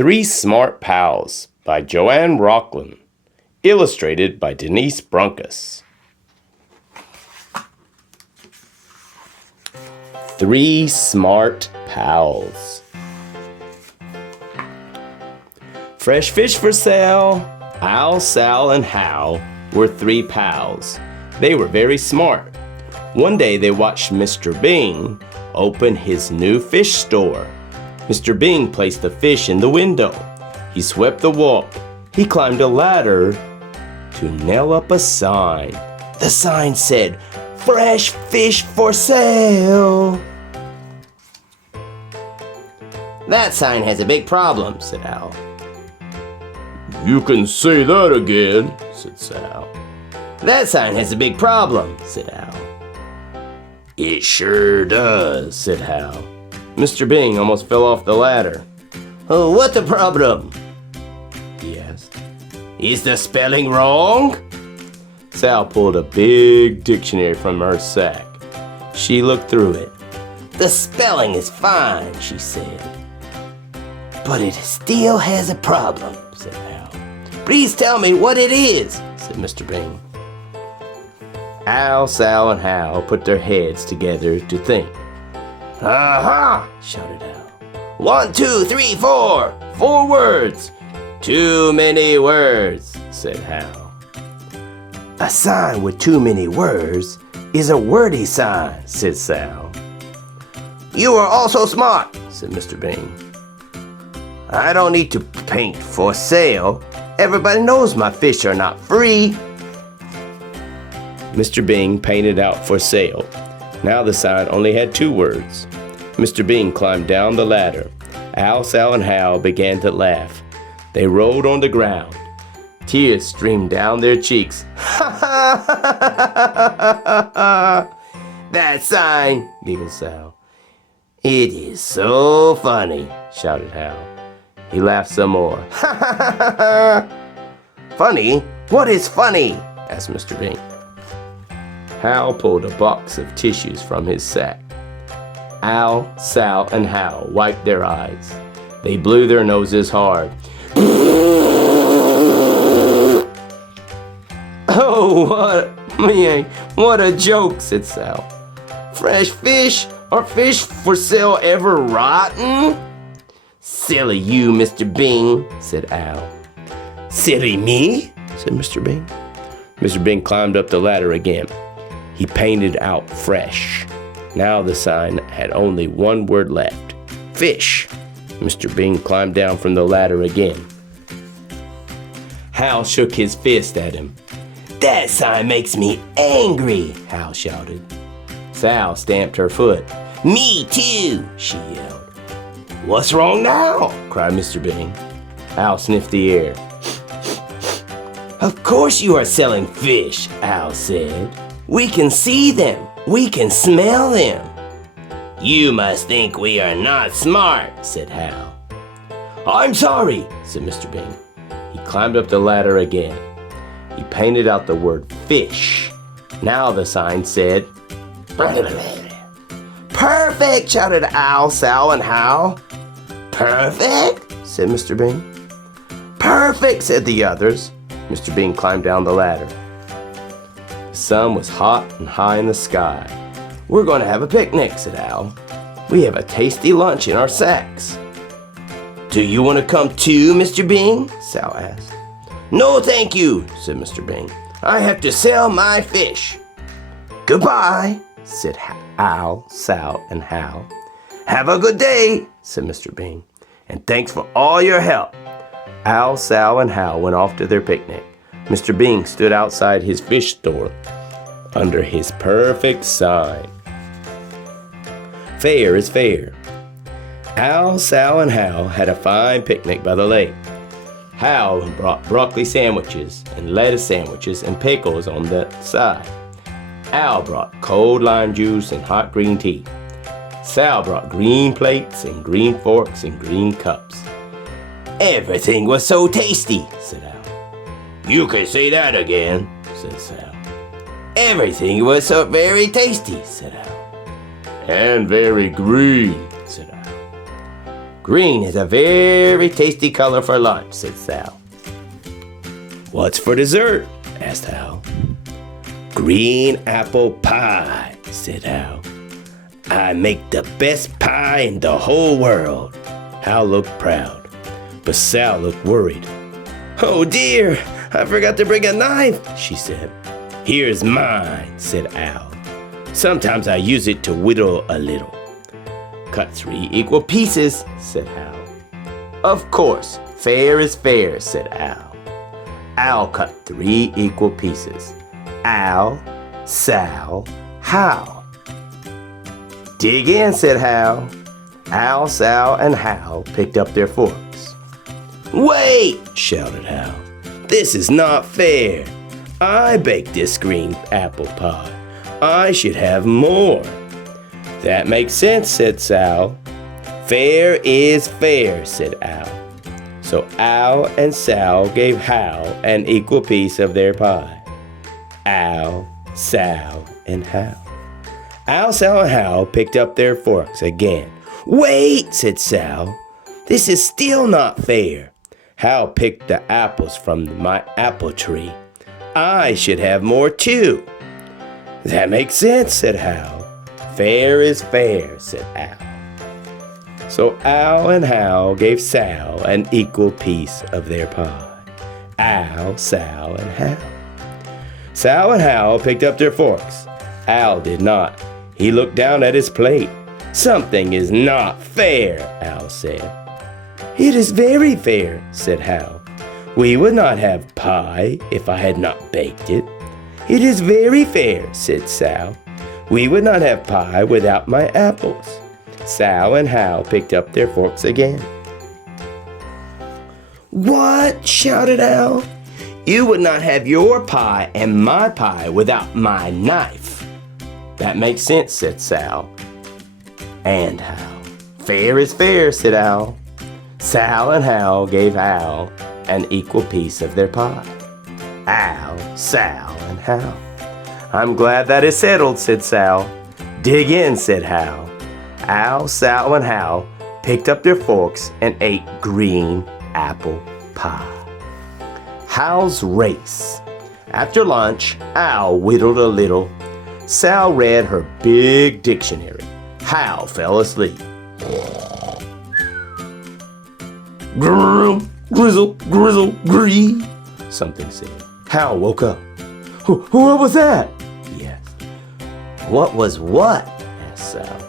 Three Smart Pals by Joanne Rocklin. Illustrated by Denise Brunkus. Three Smart Pals. Fresh fish for sale. Al, Sal, and Hal were three pals. They were very smart. One day they watched Mr. Bing open his new fish store. Mr. Bing placed the fish in the window. He swept the walk. He climbed a ladder to nail up a sign. The sign said, "Fresh fish for sale." "That sign has a big problem," said Al. "You can say that again," said Sal. "That sign has a big problem," said Al. "It sure does," said Hal. Mr. Bing almost fell off the ladder. "Oh, what the problem?" he asked. "Is the spelling wrong?" Sal pulled a big dictionary from her sack. She looked through it. "The spelling is fine," she said. "But it still has a problem," said Hal. "Please tell me what it is," said Mr. Bing. Al, Sal, and Hal put their heads together to think. "Aha!" shouted Al. 1, 2, 3, 4. 4 words. Too many words," said Hal. "A sign with too many words is a wordy sign," said Sal. "You are also smart," said Mr. Bing. "I don't need to paint for sale. Everybody knows my fish are not free." Mr. Bing painted out for sale. Now the sign only had 2 words. Mr. Bing climbed down the ladder. Al, Sal, and Hal began to laugh. They rolled on the ground. Tears streamed down their cheeks. "That sign," giggled Sal. "It is so funny," shouted Hal. He laughed some more. "Funny? What is funny?" asked Mr. Bing. Hal pulled a box of tissues from his sack. Al, Sal, and Hal wiped their eyes. They blew their noses hard. "Oh, what a joke," said Sal. "Fresh fish? Are fish for sale ever rotten?" "Silly you, Mr. Bing," said Al. "Silly me?" said Mr. Bing. Mr. Bing climbed up the ladder again. He painted out fresh. Now the sign had only 1 word left. Fish. Mr. Bing climbed down from the ladder again. Hal shook his fist at him. "That sign makes me angry," Hal shouted. Sal stamped her foot. "Me too," she yelled. "What's wrong now?" cried Mr. Bing. Al sniffed the air. "Of course you are selling fish," Al said. "We can see them. We can smell them." "You must think we are not smart," said Hal. "I'm sorry," said Mr. Bing. He climbed up the ladder again. He painted out the word fish. Now the sign said, "Perfect," shouted Al, Sal, and Hal. "Perfect?" said Mr. Bing. "Perfect," said the others. Mr. Bing climbed down the ladder. The sun was hot and high in the sky. "We're going to have a picnic," said Al. "We have a tasty lunch in our sacks." "Do you want to come too, Mr. Bing?" Sal asked. "No, thank you," said Mr. Bing. "I have to sell my fish." "Goodbye," said Al, Sal, and Hal. "Have a good day," said Mr. Bing. "And thanks for all your help." Al, Sal, and Hal went off to their picnic. Mr. Bing stood outside his fish store under his perfect sign. Fair is fair. Al, Sal, and Hal had a fine picnic by the lake. Hal brought broccoli sandwiches and lettuce sandwiches and pickles on the side. Al brought cold lime juice and hot green tea. Sal brought green plates and green forks and green cups. "Everything was so tasty," said Al. "You can say that again," said Sal. "Everything was so very tasty," said Al. "And very green," said Al. Green is a very tasty color for lunch, said Sal. What's for dessert? Asked Hal. Green apple pie, said Hal. I make the best pie in the whole world. Hal looked proud, but Sal looked worried. Oh dear, I forgot to bring a knife, she said. Here's mine, said Al. Sometimes I use it to whittle a little. Cut 3 equal pieces, said Hal. Of course, fair is fair, said Al. Al cut 3 equal pieces. Al, Sal, Hal. Dig in, said Hal. Al, Sal, and Hal picked up their forks. Wait, shouted Hal. This is not fair. I baked this green apple pie. I should have more. That makes sense, said Sal. Fair is fair, said Al. So Al and Sal gave Hal an equal piece of their pie. Al, Sal, and Hal. Al, Sal, and Hal picked up their forks again. Wait, said Sal. This is still not fair. Hal picked the apples from my apple tree. I should have more too. That makes sense, said Hal. Fair is fair, said Al. So Al and Hal gave Sal an equal piece of their pie. Al, Sal, and Hal. Sal and Hal picked up their forks. Al did not. He looked down at his plate. Something is not fair, Al said. It is very fair, said Hal. We would not have pie if I had not baked it. It is very fair, said Sal. We would not have pie without my apples. Sal and Hal picked up their forks again. What? Shouted Al. You would not have your pie and my pie without my knife. That makes sense, said Sal. And Hal. Fair is fair, said Al. Sal and Hal gave Al an equal piece of their pie. Al, Sal, and Hal. I'm glad that is settled, said Sal. Dig in, said Hal. Al, Sal, and Hal picked up their forks and ate green apple pie. Hal's race. After lunch, Al whittled a little. Sal read her big dictionary. Hal fell asleep. Grrr, grizzle, grizzle, gree, something said. Hal woke up. What was that? He asked. What was what? Asked Sal.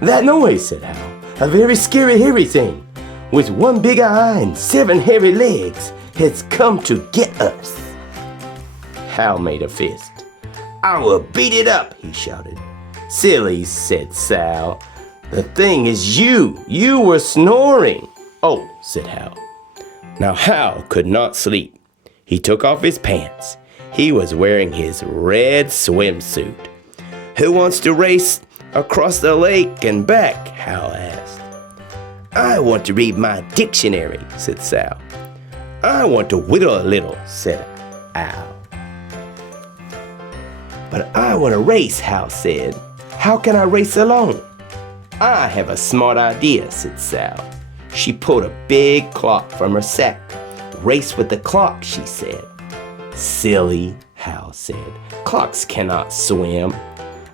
That noise, said Hal. A very scary, hairy thing, with one big eye and 7 hairy legs, has come to get us. Hal made a fist. I will beat it up, he shouted. Silly, said Sal. The thing is you. You were snoring. Oh, said Hal. Now Hal could not sleep. He took off his pants. He was wearing his red swimsuit. Who wants to race across the lake and back? Hal asked. I want to read my dictionary, said Sal. I want to whittle a little, said Al. But I want to race, Hal said. How can I race alone? I have a smart idea, said Sal. She pulled a big clock from her sack. Race with the clock, she said. Silly, Hal said. Clocks cannot swim.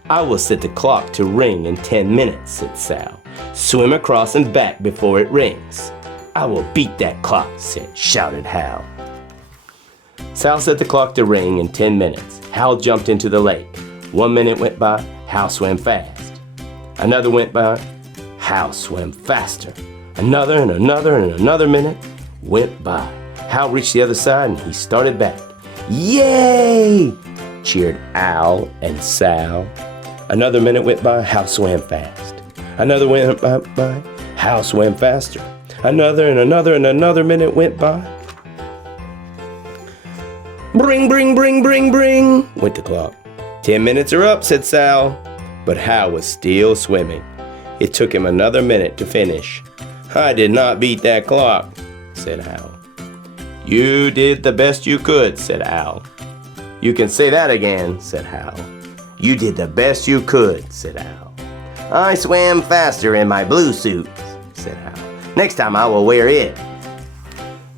I will set the clock to ring in 10 minutes, said Sal. Swim across and back before it rings. I will beat that clock, shouted Hal. Sal set the clock to ring in 10 minutes. Hal jumped into the lake. 1 minute went by. Hal swam fast. Another went by. Hal swam faster. Another and another and another minute went by. Hal reached the other side and he started back. Yay! Cheered Al and Sal. Another minute went by. Hal swam fast. Another went by. Hal swam faster. Another and another and another minute went by. Bring, bring, bring, bring, bring, went the clock. 10 minutes are up, said Sal. But Hal was still swimming. It took him another minute to finish. I did not beat that clock, said Hal. You did the best you could, said Al. You can say that again, said Hal. You did the best you could, said Al. I swam faster in my blue suit, said Hal. Next time I will wear it.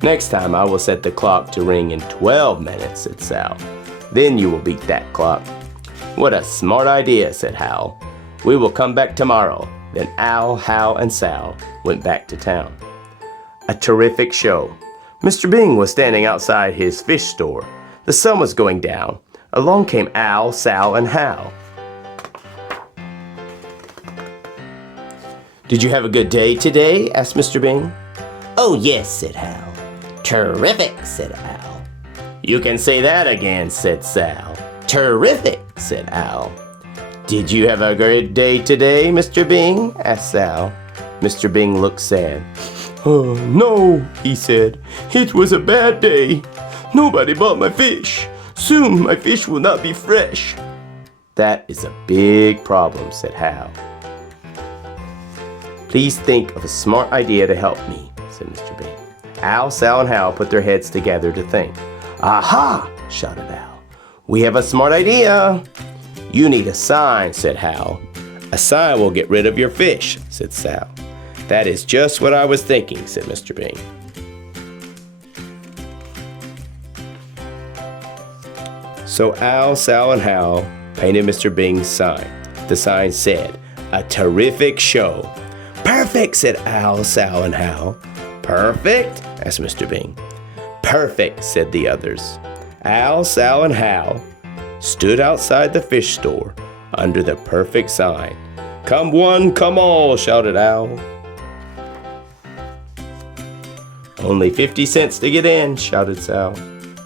Next time I will set the clock to ring in 12 minutes, said Sal. Then you will beat that clock. What a smart idea, said Hal. We will come back tomorrow. Then Al, Hal, and Sal went back to town. A terrific show. Mr. Bing was standing outside his fish store. The sun was going down. Along came Al, Sal, and Hal. Did you have a good day today? Asked Mr. Bing. Oh, yes, said Hal. Terrific, said Al. You can say that again, said Sal. Terrific, said Al. Did you have a good day today, Mr. Bing? Asked Sal. Mr. Bing looked sad. Oh, no, he said. It was a bad day. Nobody bought my fish. Soon my fish will not be fresh. That is a big problem, said Hal. Please think of a smart idea to help me, said Mr. Bing. Al, Sal, and Hal put their heads together to think. Aha! Shouted Al. We have a smart idea. You need a sign, said Hal. A sign will get rid of your fish, said Sal. That is just what I was thinking, said Mr. Bing. So Al, Sal, and Hal painted Mr. Bing's sign. The sign said, "A terrific show." Perfect, said Al, Sal, and Hal. Perfect? asked Mr. Bing. Perfect, said the others. Al, Sal, and Hal stood outside the fish store under the perfect sign. Come one, come all, shouted Al. Only 50 cents to get in, shouted Sal.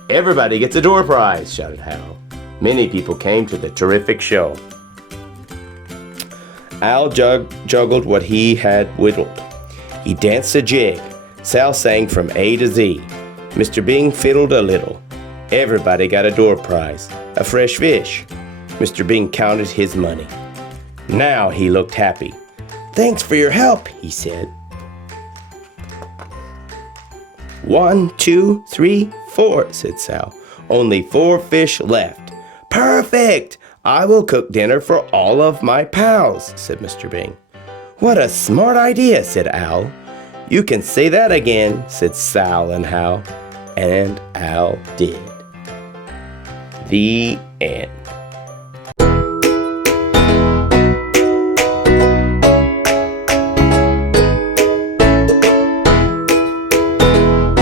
Everybody gets a door prize, shouted Hal. Many people came to the terrific show. Al juggled what he had whittled. He danced a jig. Sal sang from A to Z. Mr. Bing fiddled a little. Everybody got a door prize, a fresh fish. Mr. Bing counted his money. Now he looked happy. Thanks for your help, he said. 1, 2, 3, 4, said Sal. Only 4 fish left. Perfect! I will cook dinner for all of my pals, said Mr. Bing. What a smart idea, said Al. You can say that again, said Sal and Hal. And Al did. The end.